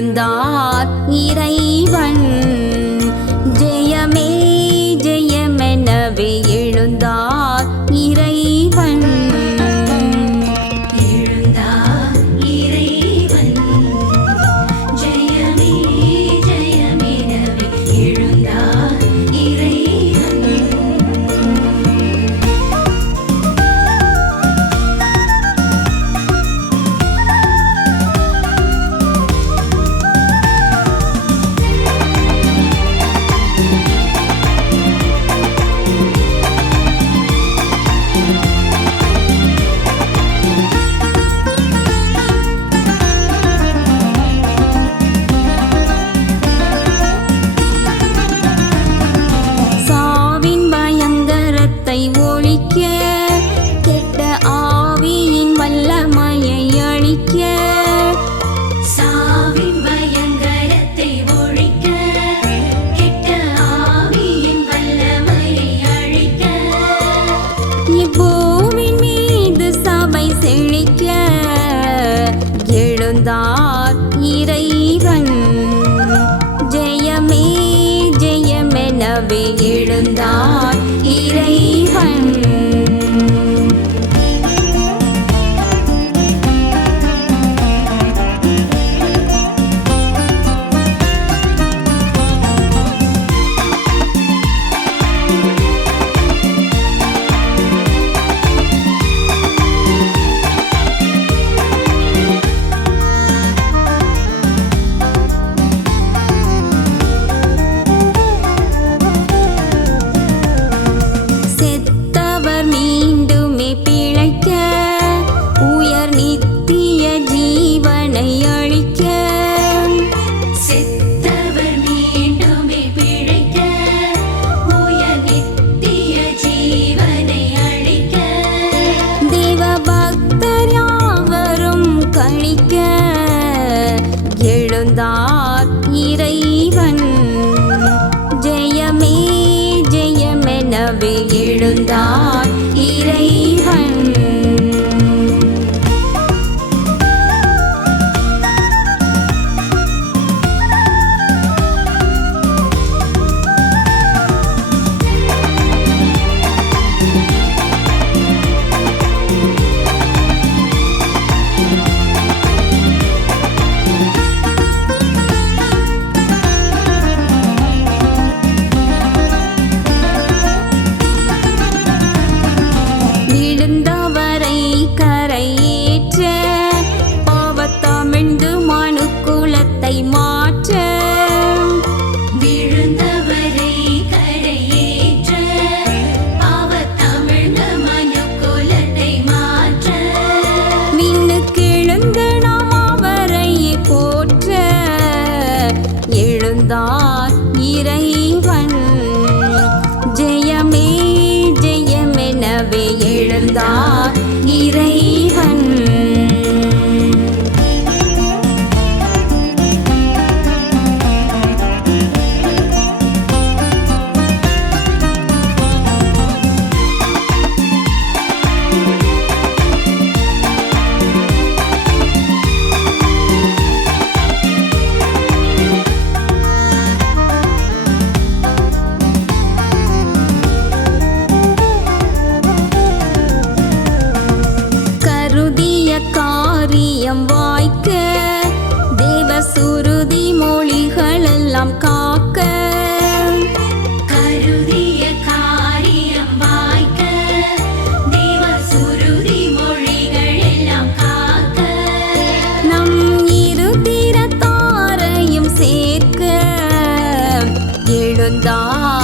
எழுந்தார் இறைவன். ஜெயமே ஜெயமெனவே எழுந்தார் இறைவன். எழுந்தார் இறைவன். ஜெயமே ஜெயமெனவே எழுந்தார் இறைவன். சாவின் பயங்கரத்தை ஒழிக்க, கெட்ட ஆவியின் வல்லமையை அழிக்க. சாவின் பயங்கரத்தை ஒழிக்க, கெட்ட ஆவியின் வல்லமையை அழிக்க. இப்பூவின் மீது சபை செழிக்க, எழுந்தார் இறைவன். ஜெயமே ஜெயமெனவே எழுந்தார் இறைவன். செத்தவர் மீண்டுமே பிழைக்க, உயர் நித்திய ஜீவனை அளிக்க. செத்தவர் மீண்டுமே பிழைக்க, உயர் நித்திய ஜீவனை அளிக்க. தேவ பக்தர் யாவரும் கழிக்க, எழுந்தார் இறைவன். ஜெயமே ஜெயமெனவே எழுந்தார் இறைவன். விழுந்தவரை கரையேற்ற, பாவத்தமிழ்ந்து மனுக்குலத்தை மாற்ற. விழுந்தவரை கரையேற்ற, பாவத்தமிழ்ந்த மனுக்குலத்தை மாற்ற. விண்ணுக்கெழுந்து நாம் அவரை போற்ற, எழுந்தார் இறைவன். ஜெயமே ஜெயமெனவே எழுந்தார் இறைவன். கருதிய காரியம் வாய்க்க, தேவ சுருதி மொழிகளெல்லாம் காக்க. கருதிய காரியம் வாய்க்க, தேவ சுருதி மொழிகள் எல்லாம் காக்க. நம் இருதிரத்தாரையும் சேர்க்க, எழுந்தார்